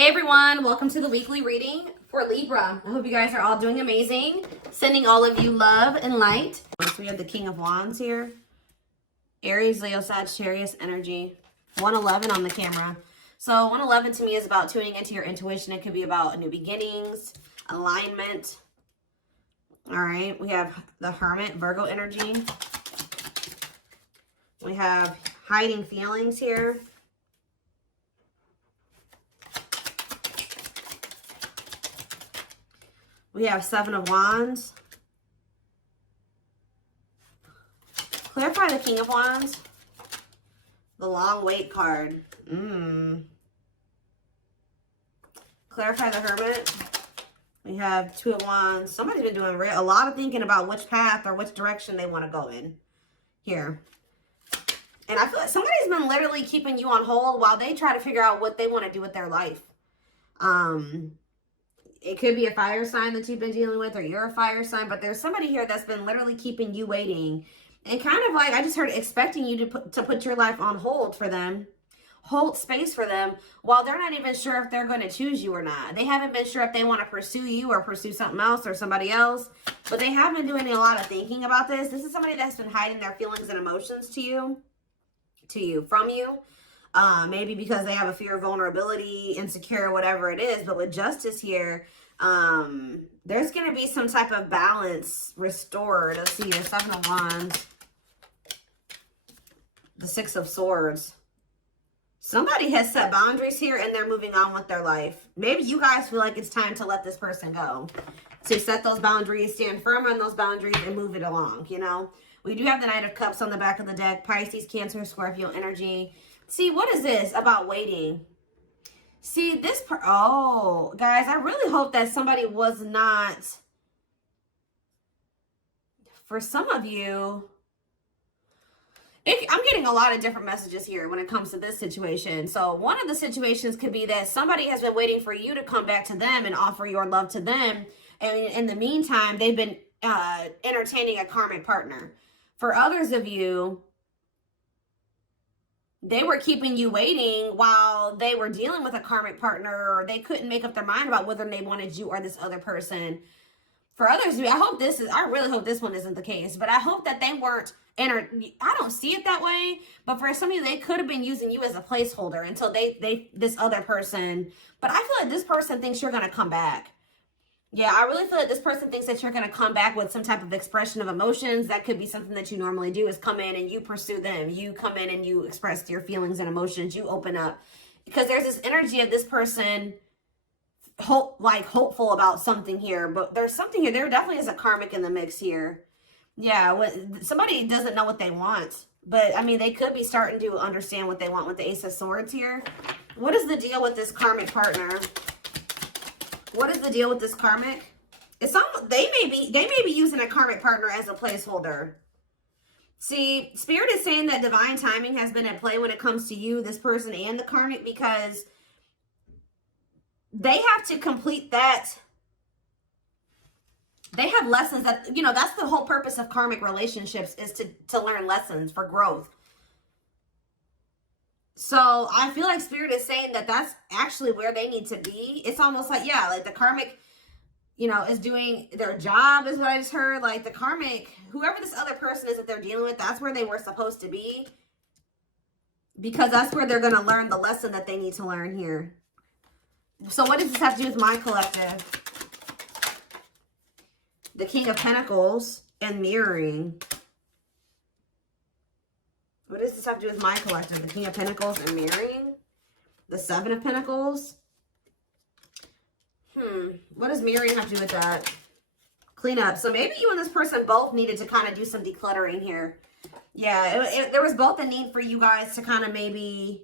Hey everyone, welcome to the weekly reading for Libra. I hope you guys are all doing amazing. Sending all of you love and light. So we have the King of Wands here. Aries, Leo, Sagittarius energy. 111 on the camera. So 111 to me is about tuning into your intuition. It could be about new beginnings, alignment. All right, we have the Hermit, Virgo energy. We have hiding feelings here. We have Seven of Wands. Clarify the King of Wands. The Long Wait card. Clarify the Hermit. We have Two of Wands. Somebody's been doing a lot of thinking about which path or which direction they want to go in here. And I feel like somebody's been literally keeping you on hold while they try to figure out what they want to do with their life. It could be a fire sign that you've been dealing with, or you're a fire sign, but there's somebody here that's been literally keeping you waiting. And kind of like, I just heard expecting you to put your life on hold for them, hold space for them, while they're not even sure if they're going to choose you or not. They haven't been sure if they want to pursue you or pursue something else or somebody else, but they have been doing a lot of thinking about this. This is somebody that's been hiding their feelings and emotions from you. Maybe because they have a fear of vulnerability, insecure, whatever it is. But with Justice here, there's going to be some type of balance restored. Let's see, the Seven of Wands, the Six of Swords. Somebody has set boundaries here and they're moving on with their life. Maybe you guys feel like it's time to let this person go. To set those boundaries, stand firm on those boundaries and move it along, you know. We do have the Knight of Cups on the back of the deck. Pisces, Cancer, Scorpio energy. See, what is this about waiting? See, this oh, guys, I really hope that somebody was not, for some of you, I'm getting a lot of different messages here when it comes to this situation. So one of the situations could be that somebody has been waiting for you to come back to them and offer your love to them. And in the meantime, they've been entertaining a karmic partner. For others of you, they were keeping you waiting while they were dealing with a karmic partner, or they couldn't make up their mind about whether they wanted you or this other person. For others of you, I really hope this one isn't the case, but I hope that they weren't I don't see it that way, but for some of you, they could have been using you as a placeholder until this other person, but I feel like this person thinks you're going to come back. Yeah, I really feel like this person thinks that you're going to come back with some type of expression of emotions. That could be something that you normally do, is come in and you pursue them. You come in and you express your feelings and emotions. You open up. Because there's this energy of this person hopeful about something here. But there's something here. There definitely is a karmic in the mix here. Yeah, somebody doesn't know what they want. But, I mean, they could be starting to understand what they want with the Ace of Swords here. What is the deal with this karmic partner? What is the deal with this karmic? They may be using a karmic partner as a placeholder. See, Spirit is saying that divine timing has been at play when it comes to you, this person, and the karmic, because they have to complete that. They have lessons that, you know, that's the whole purpose of karmic relationships, is to learn lessons for growth. So I feel like Spirit is saying that that's actually where they need to be. It's almost like, yeah, like the karmic, you know, is doing their job, is what I just heard. Like the karmic, whoever this other person is that they're dealing with, that's where they were supposed to be. Because that's where they're going to learn the lesson that they need to learn here. So what does this have to do with my collective? The King of Pentacles and mirroring. What does this have to do with my collective? The King of Pentacles and mirroring. The Seven of Pentacles. What does mirroring have to do with that? Clean up. So maybe you and this person both needed to kind of do some decluttering here. Yeah, there was both a need for you guys to kind of maybe...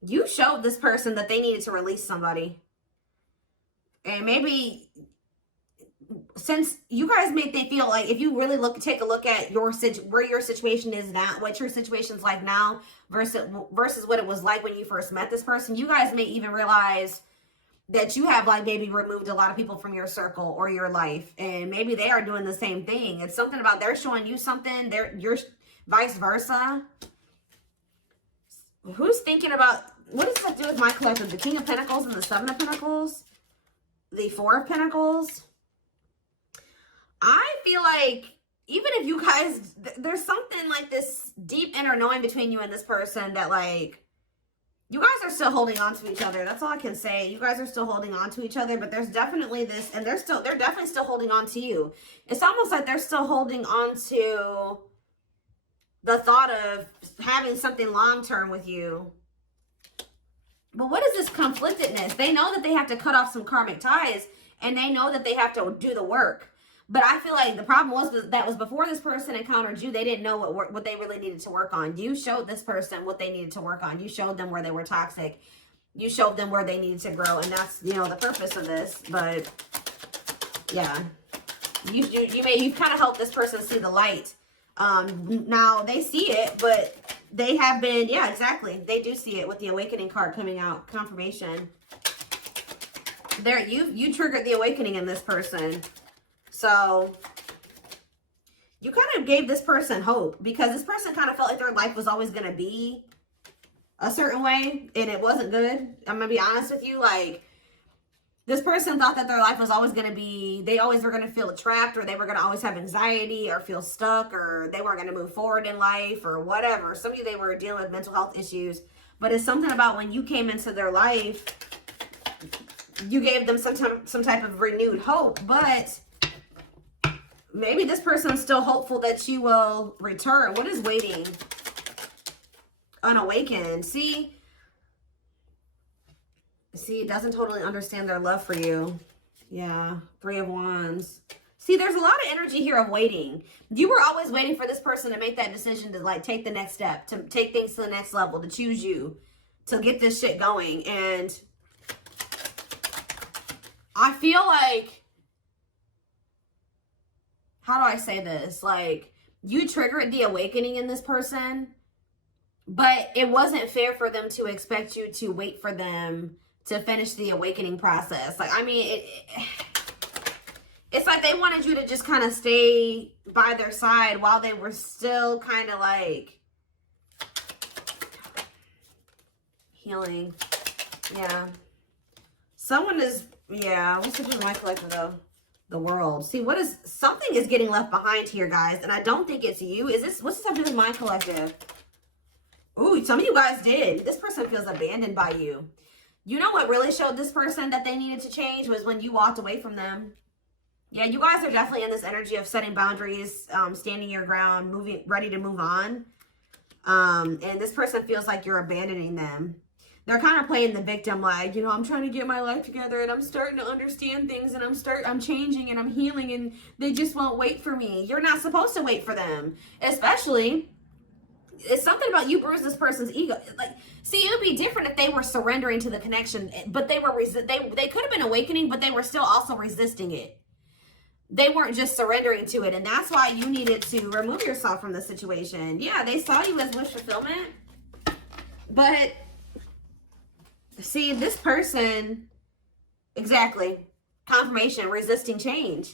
You showed this person that they needed to release somebody. And maybe... Since you guys make they feel like, if you really take a look at where your situation is now, what your situation's like now versus what it was like when you first met this person, you guys may even realize that you have like maybe removed a lot of people from your circle or your life, and maybe they are doing the same thing. It's something about they're showing you something, you're vice versa. Who's thinking about, what does that do with my collective? The King of Pentacles and the Seven of Pentacles? The Four of Pentacles? I feel like, even if you guys, there's something like this deep inner knowing between you and this person that like, you guys are still holding on to each other. That's all I can say. You guys are still holding on to each other, but there's definitely this, and they're definitely still holding on to you. It's almost like they're still holding on to the thought of having something long-term with you. But what is this conflictedness? They know that they have to cut off some karmic ties, and they know that they have to do the work. But I feel like the problem was before this person encountered you, they didn't know what they really needed to work on. You showed this person what they needed to work on. You showed them where they were toxic. You showed them where they needed to grow, and that's, you know, the purpose of this. But yeah, you've kind of helped this person see the light. Now they see it, but they have been, yeah, exactly. They do see it with the awakening card coming out, confirmation. There, you triggered the awakening in this person. So you kind of gave this person hope, because this person kind of felt like their life was always going to be a certain way, and it wasn't good. I'm going to be honest with you. Like, this person thought that their life was always going to be, they always were going to feel trapped, or they were going to always have anxiety or feel stuck, or they weren't going to move forward in life or whatever. Some of you, they were dealing with mental health issues, but it's something about when you came into their life, you gave them some type of renewed hope. But maybe this person's still hopeful that you will return. What is waiting? Unawakened. See, it doesn't totally understand their love for you. Yeah, Three of Wands. See, there's a lot of energy here of waiting. You were always waiting for this person to make that decision to like take the next step, to take things to the next level, to choose you, to get this shit going. And I feel like, how do I say this? Like, you triggered the awakening in this person, but it wasn't fair for them to expect you to wait for them to finish the awakening process. Like, I mean, it's like they wanted you to just kind of stay by their side while they were still kind of like healing. Yeah. Someone is, yeah, what's the my collective though? The World. See, something is getting left behind here, guys, and I don't think it's you. What's this have to do with my collective? Ooh, some of you guys did. This person feels abandoned by you. You know what really showed this person that they needed to change was when you walked away from them. Yeah, you guys are definitely in this energy of setting boundaries, standing your ground, ready to move on. And this person feels like you're abandoning them. They're kind of playing the victim, like, you know, I'm trying to get my life together and I'm starting to understand things and I'm changing and I'm healing and they just won't wait for me. You're not supposed to wait for them. Especially, it's something about you bruised this person's ego. Like, see, it would be different if they were surrendering to the connection, but they could have been awakening, but they were still also resisting it. They weren't just surrendering to it, and that's why you needed to remove yourself from the situation. Yeah, they saw you as wish fulfillment, but see, this person, exactly, confirmation, resisting change.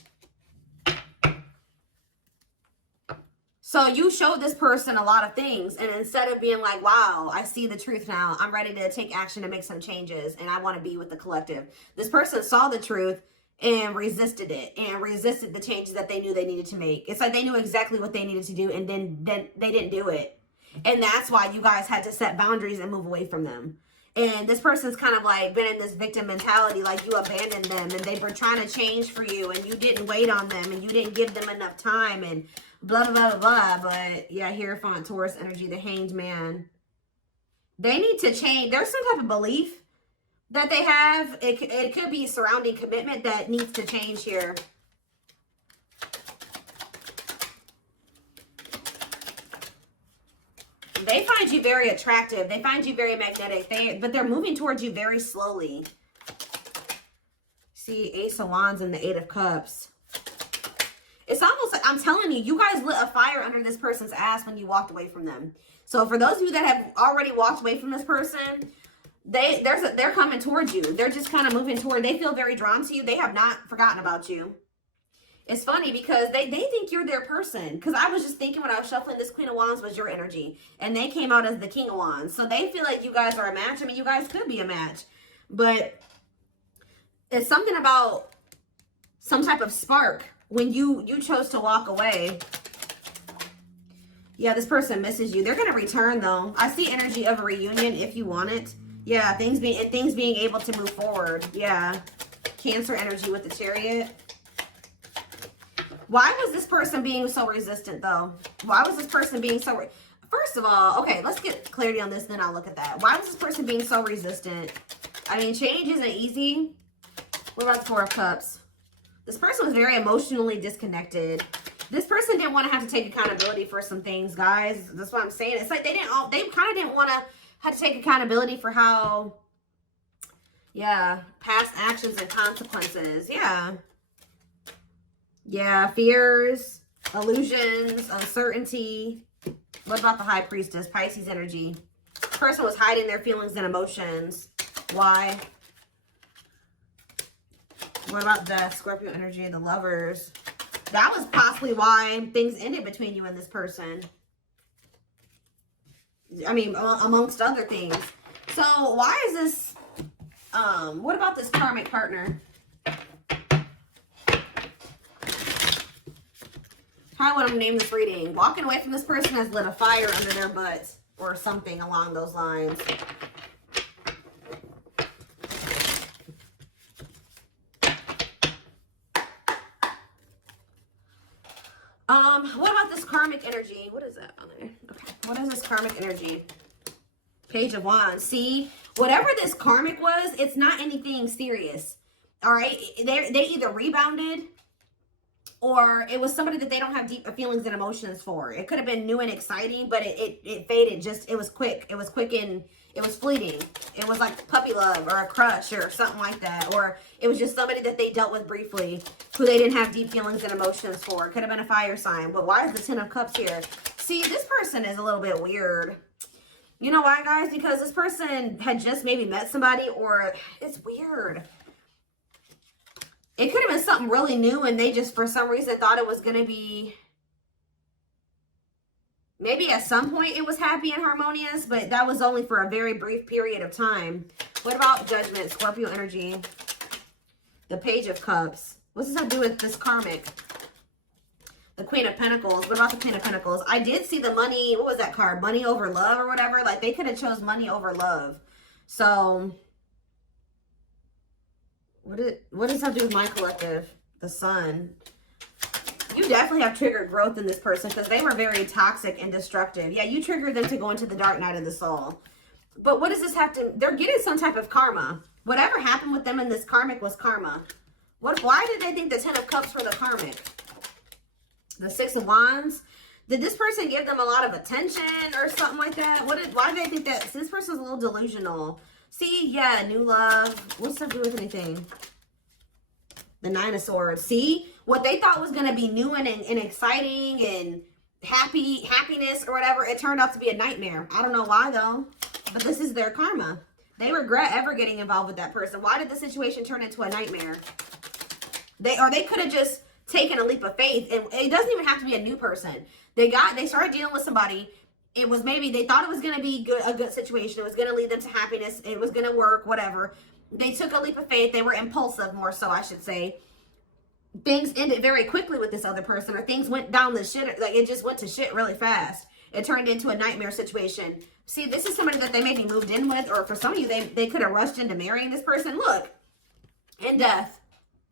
So you showed this person a lot of things, and instead of being like, wow, I see the truth now, I'm ready to take action to make some changes, and I want to be with the collective. This person saw the truth and resisted it, and resisted the changes that they knew they needed to make. It's like they knew exactly what they needed to do, and then they didn't do it. And that's why you guys had to set boundaries and move away from them. And this person's kind of like been in this victim mentality, like you abandoned them, and they were trying to change for you, and you didn't wait on them, and you didn't give them enough time, and blah, blah, blah, blah, blah. But yeah, Hierophant, Taurus energy, the Hanged Man. They need to change. There's some type of belief that they have. It could be surrounding commitment that needs to change here. They find you very attractive. They find you very magnetic. But they're moving towards you very slowly. See, Ace of Wands and the Eight of Cups. It's almost like, I'm telling you, you guys lit a fire under this person's ass when you walked away from them. So for those of you that have already walked away from this person, they're coming towards you. They're just kind of moving toward. They feel very drawn to you. They have not forgotten about you. It's funny because they think you're their person. Because I was just thinking when I was shuffling, this Queen of Wands was your energy. And they came out as the King of Wands. So they feel like you guys are a match. I mean, you guys could be a match. But it's something about some type of spark when you chose to walk away. Yeah, this person misses you. They're going to return, though. I see energy of a reunion if you want it. Yeah, things being able to move forward. Yeah. Cancer energy with the Chariot. Why was this person being so resistant, though? Why was this person being so... First of all, okay, let's get clarity on this, then I'll look at that. Why was this person being so resistant? I mean, change isn't easy. What about the Four of Cups? This person was very emotionally disconnected. This person didn't want to have to take accountability for some things, guys. That's what I'm saying. It's like they kind of didn't want to have to take accountability for how, yeah, past actions and consequences. Yeah. Yeah, fears, illusions, uncertainty. What about the High Priestess? Pisces energy. This person was hiding their feelings and emotions. Why? What about Death? Scorpio energy, the Lovers. That was possibly why things ended between you and this person. I mean, amongst other things. So why is this, what about this karmic partner? How would I name this reading? Walking away from this person has lit a fire under their butts or something along those lines. What about this karmic energy? What is that on there? Okay. What is this karmic energy? Page of Wands. See, whatever this karmic was, it's not anything serious. All right. They either rebounded or it was somebody that they don't have deep feelings and emotions for. It could have been new and exciting, but it faded. Just, it was quick. It was quick and it was fleeting. It was like puppy love or a crush or something like that. Or it was just somebody that they dealt with briefly who they didn't have deep feelings and emotions for. It could have been a fire sign. But why is the Ten of Cups here? See, this person is a little bit weird. You know why, guys? Because this person had just maybe met somebody, or it's weird. It could have been something really new and they just, for some reason, thought it was going to be... Maybe at some point it was happy and harmonious, but that was only for a very brief period of time. What about Judgment? Scorpio energy. The Page of Cups. What does that do with this karmic? The Queen of Pentacles. What about the Queen of Pentacles? I did see the money. What was that card? Money over love or whatever. Like they could have chose money over love. So what does that do with my collective? The Sun. You definitely have triggered growth in this person because they were very toxic and destructive. Yeah, you triggered them to go into the dark night of the soul. But what does this have to... They're getting some type of karma. Whatever happened with them in this karmic was karma. Why did they think the Ten of Cups were the karmic? The Six of Wands. Did this person give them a lot of attention or something like that? Why did they think that? See, this person's a little delusional. See, yeah, new love. What's that do with anything? The Nine of Swords. See, what they thought was going to be new and exciting and happiness or whatever, it turned out to be a nightmare. I don't know why though, but this is their karma. They regret ever getting involved with that person. Why did the situation turn into a nightmare? They could have just taken a leap of faith, and it doesn't even have to be a new person. They started dealing with somebody. It was maybe they thought it was going to be a good situation. It was going to lead them to happiness. It was going to work, whatever. They took a leap of faith. They were impulsive, more so, I should say. Things ended very quickly with this other person, or things went down the shit. Like it just went to shit really fast. It turned into a nightmare situation. See, this is somebody that they maybe moved in with, or for some of you, they could have rushed into marrying this person. Look, in death,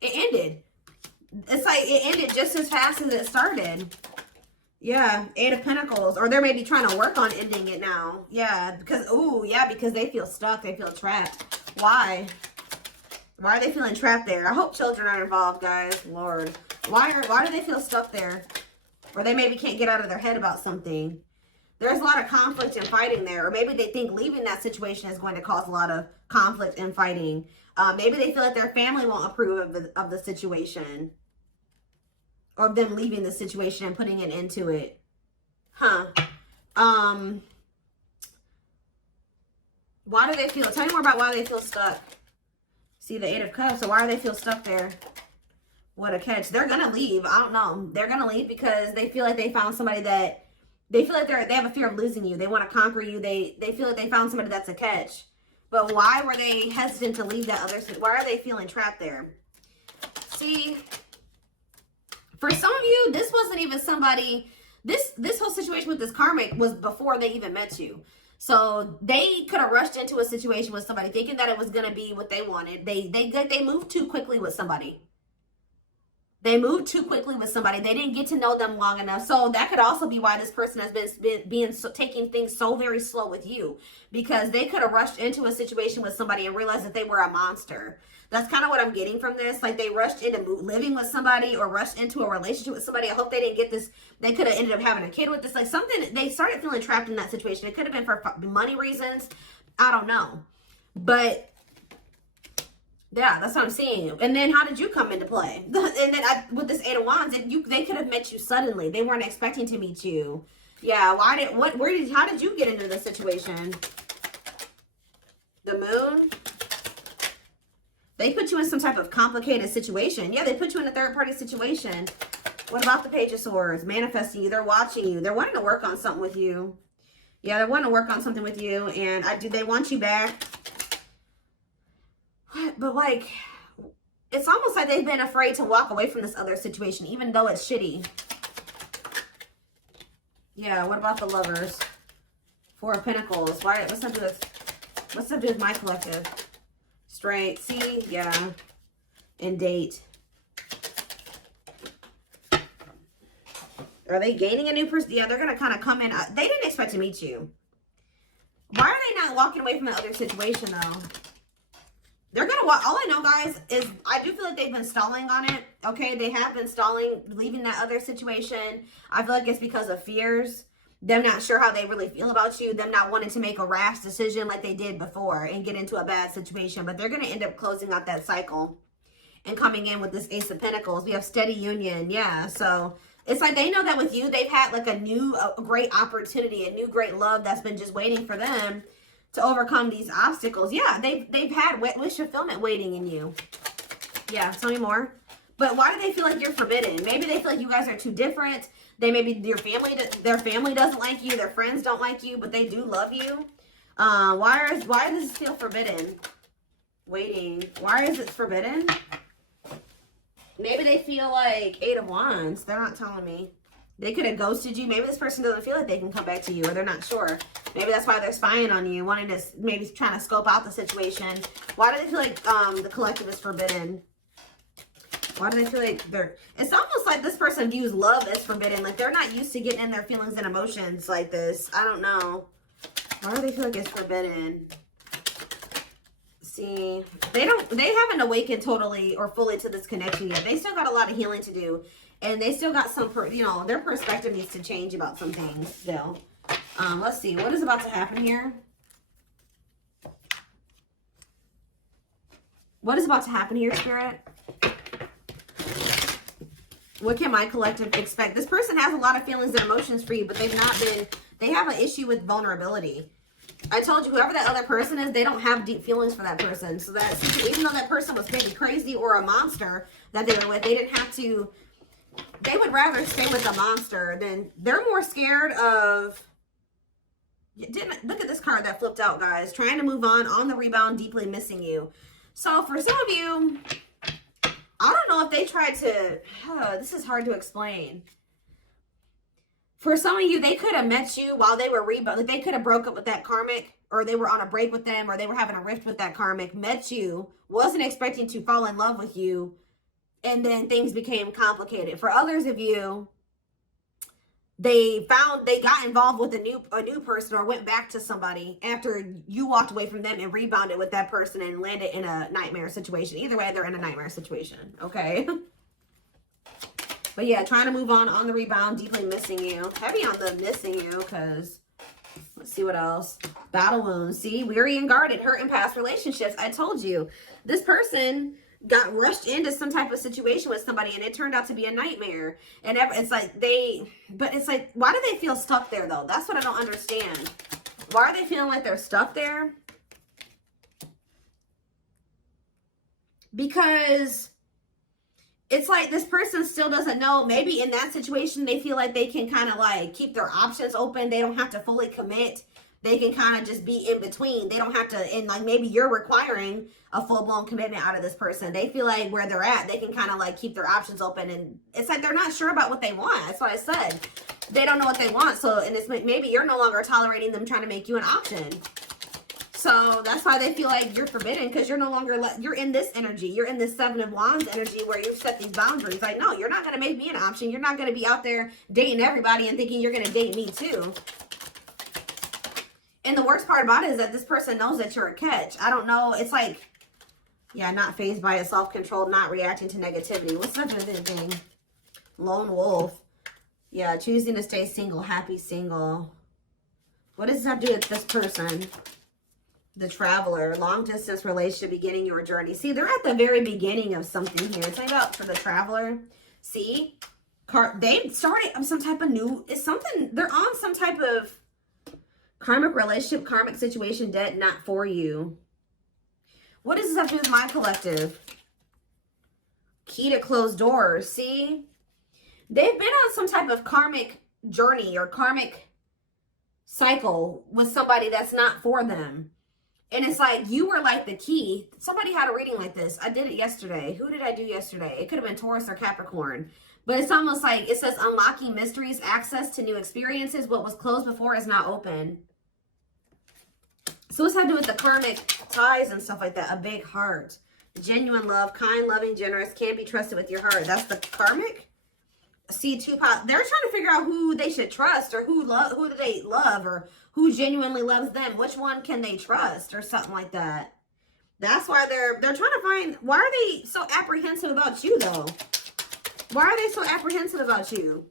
it ended. It's like it ended just as fast as it started. Yeah, Eight of Pentacles, or they're maybe trying to work on ending it now. Yeah, because they feel stuck, they feel trapped. Why? Why are they feeling trapped there? I hope children aren't involved, guys. Lord. Why do they feel stuck there? Or they maybe can't get out of their head about something. There's a lot of conflict and fighting there. Or maybe they think leaving that situation is going to cause a lot of conflict and fighting. Maybe they feel like their family won't approve of the situation. Or them leaving the situation and putting an end to it. Huh. Why do they feel... Tell me more about why they feel stuck. See the Eight of Cups. So why do they feel stuck there? What a catch. They're going to leave. I don't know. They're going to leave because they feel like they found somebody that they feel like they have a fear of losing you. They want to conquer you. They feel like they found somebody that's a catch. But why were they hesitant to leave that other? Why are they feeling trapped there? See, for some of you, this wasn't even somebody. This whole situation with this karmic was before they even met you. So they could have rushed into a situation with somebody thinking that it was going to be what they wanted. They moved too quickly with somebody. They moved too quickly with somebody. They didn't get to know them long enough. So that could also be why this person has been taking things so very slow with you, because they could have rushed into a situation with somebody and realized that they were a monster. That's kind of what I'm getting from this. Like they rushed into living with somebody or rushed into a relationship with somebody. I hope they didn't get this. They could have ended up having a kid with this. Like something, they started feeling trapped in that situation. It could have been for money reasons. I don't know. But yeah, that's what I'm seeing. And then how did you come into play? And then with this Eight of Wands, they could have met you suddenly. They weren't expecting to meet you. Yeah, how did you get into this situation? The Moon. They put you in some type of complicated situation. Yeah, they put you in a third-party situation. What about the Page of Swords? Manifesting you. They're watching you. They're wanting to work on something with you. Yeah, they're wanting to work on something with you. And they want you back. But like, it's almost like they've been afraid to walk away from this other situation, even though it's shitty. Yeah, what about the Lovers? Four of Pentacles. What's that do with my collective? Straight. See? Yeah. And date. Are they gaining a new person? Yeah, they're going to kind of come in. They didn't expect to meet you. Why are they not walking away from that other situation, though? They're going to walk. All I know, guys, is I do feel like they've been stalling on it. Okay, they have been stalling, leaving that other situation. I feel like it's because of fears. Them not sure how they really feel about you. Them not wanting to make a rash decision like they did before and get into a bad situation. But they're going to end up closing out that cycle and coming in with this Ace of Pentacles. We have steady union. Yeah, so it's like they know that with you, they've had like a great opportunity, a new great love that's been just waiting for them to overcome these obstacles. Yeah, they've had wish fulfillment waiting in you. Yeah, tell me more. But why do they feel like you're forbidden? Maybe they feel like you guys are too different. Their family doesn't like you. Their friends don't like you, but they do love you. Why does this feel forbidden? Waiting. Why is it forbidden? Maybe they feel like Eight of Wands. They're not telling me. They could have ghosted you. Maybe this person doesn't feel like they can come back to you, or they're not sure. Maybe that's why they're spying on you, wanting to, maybe trying to scope out the situation. Why do they feel like the collective is forbidden? Why do they feel like it's almost like this person views love as forbidden. Like they're not used to getting in their feelings and emotions like this. I don't know. Why do they feel like it's forbidden? See, they haven't awakened totally or fully to this connection yet. They still got a lot of healing to do. And they still got some, their perspective needs to change about some things still. Let's see. What is about to happen here? What is about to happen here, Spirit? What can my collective expect? This person has a lot of feelings and emotions for you, but they have an issue with vulnerability. I told you, whoever that other person is, they don't have deep feelings for that person. So that even though that person was maybe crazy or a monster that they were with, they didn't have to. They would rather stay with the monster than they're more scared of. Look at this card that flipped out, guys. Trying to move on the rebound, deeply missing you. So for some of you, I don't know if they tried to. This is hard to explain. For some of you, they could have met you while they were rebound. Like they could have broke up with that karmic, or they were on a break with them, or they were having a rift with that karmic. Met you, wasn't expecting to fall in love with you. And then things became complicated. For others of you, they got involved with a new person or went back to somebody after you walked away from them and rebounded with that person and landed in a nightmare situation. Either way, they're in a nightmare situation. Okay. But yeah, trying to move on the rebound, deeply missing you. Heavy on the missing you, because let's see what else. Battle wounds. See, weary and guarded, hurt in past relationships. I told you, this person got rushed into some type of situation with somebody and it turned out to be a nightmare. And it's like but it's like, why do they feel stuck there though? That's what I don't understand. Why are they feeling like they're stuck there? Because it's like this person still doesn't know. Maybe in that situation, they feel like they can kind of like keep their options open. They don't have to fully commit. They can kind of just be in between. They don't have to, and like maybe you're requiring a full-blown commitment out of this person. They feel like where they're at, they can kind of like keep their options open. And it's like they're not sure about what they want. That's what I said. They don't know what they want. So, and it's maybe you're no longer tolerating them trying to make you an option. So that's why they feel like you're forbidden, because you're no longer, you're in this energy. You're in this 7 of Wands energy where you've set these boundaries. Like, no, you're not going to make me an option. You're not going to be out there dating everybody and thinking you're going to date me too. And the worst part about it is that this person knows that you're a catch. I don't know. It's like, yeah, not fazed by it, self-controlled, not reacting to negativity. What's up with this thing? Lone wolf. Yeah, choosing to stay single, happy single. What does that do with this person? The traveler, long distance relationship, beginning your journey. See, they're at the very beginning of something here. It's about for the traveler. See, they started some type of new, it's something, they're on some type of karmic relationship, karmic situation, debt not for you. What does this have to do with my collective? Key to closed doors. See, they've been on some type of karmic journey or karmic cycle with somebody that's not for them. And it's like you were like the key. Somebody had a reading like this. I did it yesterday. Who did I do yesterday? It could have been Taurus or Capricorn. But it's almost like it says unlocking mysteries, access to new experiences. What was closed before is now open. So what's that to do with the karmic ties and stuff like that? A big heart. Genuine love, kind, loving, generous, can't be trusted with your heart. That's the karmic. See, they're trying to figure out who they should trust, or who do they love, or who genuinely loves them. Which one can they trust, or something like that. That's why they're trying to find, why are they so apprehensive about you though? Why are they so apprehensive about you?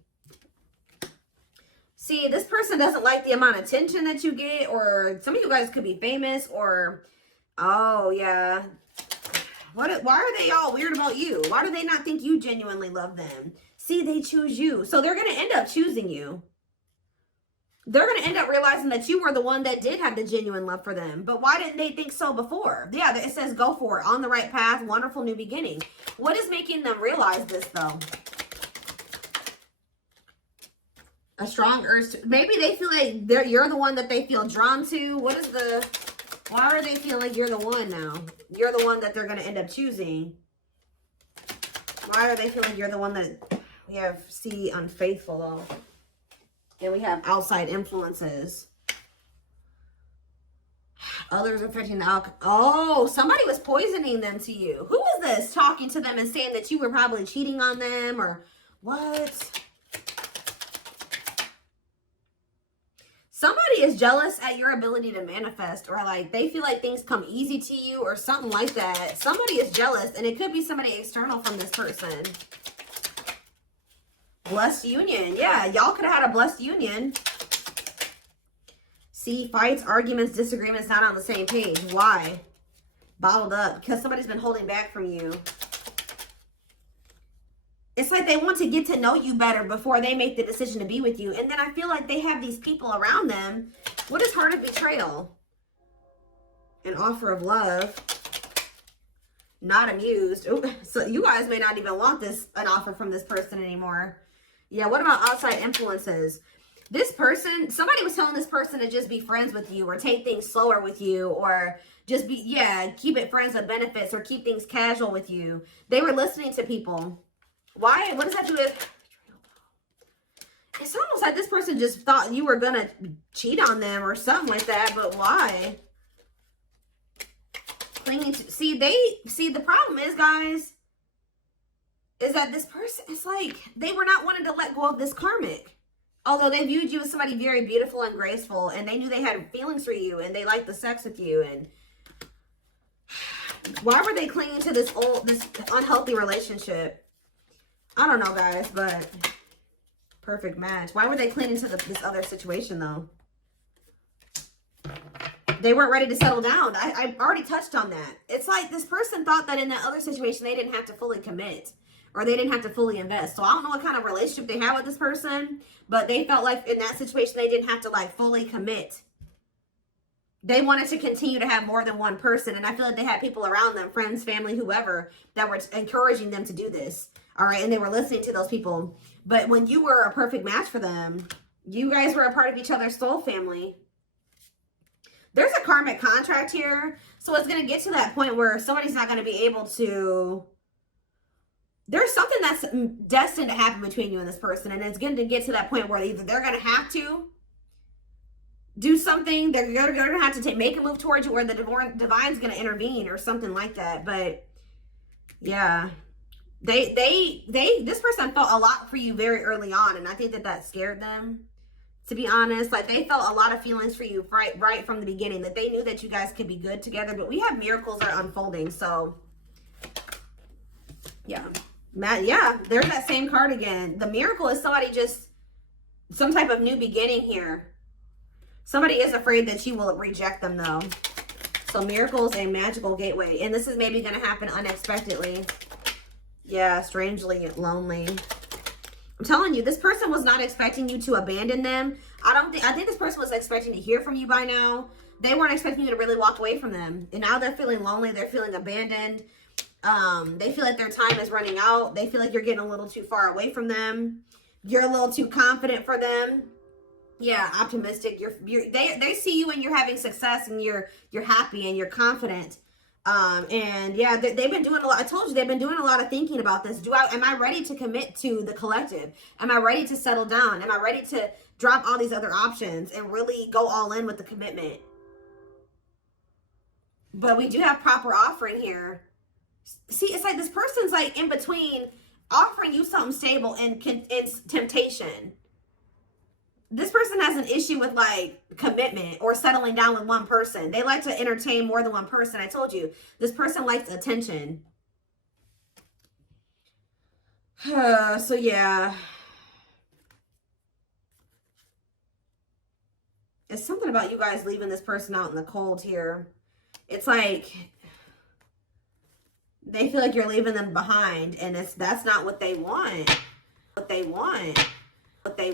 See, this person doesn't like the amount of attention that you get, or some of you guys could be famous, or, oh yeah. Why are they all weird about you? Why do they not think you genuinely love them? See, they choose you. So they're going to end up choosing you. They're going to end up realizing that you were the one that did have the genuine love for them. But why didn't they think so before? Yeah, it says go for it. On the right path. Wonderful new beginning. What is making them realize this, though? A strong urge to, maybe they feel like you're the one that they feel drawn to. What is the... Why are they feeling like you're the one now? You're the one that they're going to end up choosing. Why are they feeling like you're the one that... We have C, unfaithful, though. And we have outside influences. Others affecting the alcohol. Oh, somebody was poisoning them to you. Who was this talking to them and saying that you were probably cheating on them, or what? Somebody is jealous at your ability to manifest, or like they feel like things come easy to you or something like that. Somebody is jealous, and it could be somebody external from this person. Blessed union. Yeah, y'all could have had a blessed union. See, fights, arguments, disagreements, not on the same page. Why? Bottled up. Because somebody's been holding back from you. It's like they want to get to know you better before they make the decision to be with you. And then I feel like they have these people around them. What is heart of betrayal? An offer of love. Not amused. Ooh, so you guys may not even want an offer from this person anymore. Yeah, what about outside influences? This person, somebody was telling this person to just be friends with you, or take things slower with you, or just be, yeah, keep it friends with benefits, or keep things casual with you. They were listening to people. Why? What does that do with... It's almost like this person just thought you were going to cheat on them or something like that, but why? Clinging to... See, the problem is, guys, is that this person, it's like they were not wanting to let go of this karmic. Although they viewed you as somebody very beautiful and graceful, and they knew they had feelings for you, and they liked the sex with you, and why were they clinging to this unhealthy relationship? I don't know, guys, but perfect match. Why were they clinging to this other situation, though? They weren't ready to settle down. I already touched on that. It's like this person thought that in that other situation, they didn't have to fully commit, or they didn't have to fully invest. So I don't know what kind of relationship they had with this person, but they felt like in that situation, they didn't have to like fully commit. They wanted to continue to have more than one person. And I feel like they had people around them, friends, family, whoever, that were encouraging them to do this. All right. And they were listening to those people. But when you were a perfect match for them, you guys were a part of each other's soul family. There's a karmic contract here. So it's going to get to that point where somebody's not going to be able to... There's something that's destined to happen between you and this person. And it's going to get to that point where either they're going to have to do something, they're going to have to make a move towards you, or the divine's going to intervene or something like that. But yeah, this person felt a lot for you very early on. And I think that scared them, to be honest. Like, they felt a lot of feelings for you right from the beginning, that they knew that you guys could be good together. But we have miracles that are unfolding. So yeah. Yeah, there's that same card again. The miracle is somebody just, some type of new beginning here. Somebody is afraid that you will reject them, though. So miracles and magical gateway. And this is maybe going to happen unexpectedly. Yeah, strangely lonely. I'm telling you, this person was not expecting you to abandon them. I think this person was expecting to hear from you by now. They weren't expecting you to really walk away from them. And now they're feeling lonely. They're feeling abandoned. They feel like their time is running out. They feel like you're getting a little too far away from them. You're a little too confident for them. Yeah, optimistic. They see you and you're having success, and you're happy and you're confident. And yeah, they've been doing a lot. I told you, they've been doing a lot of thinking about this. Am I ready to commit to the collective? Am I ready to settle down? Am I ready to drop all these other options and really go all in with the commitment? But we do have proper offering here. See, it's like this person's like in between offering you something stable and temptation. This person has an issue with like commitment or settling down with one person. They like to entertain more than one person. I told you, this person likes attention. So yeah. It's something about you guys leaving this person out in the cold here. It's like they feel like you're leaving them behind, and that's not what they want. What they want.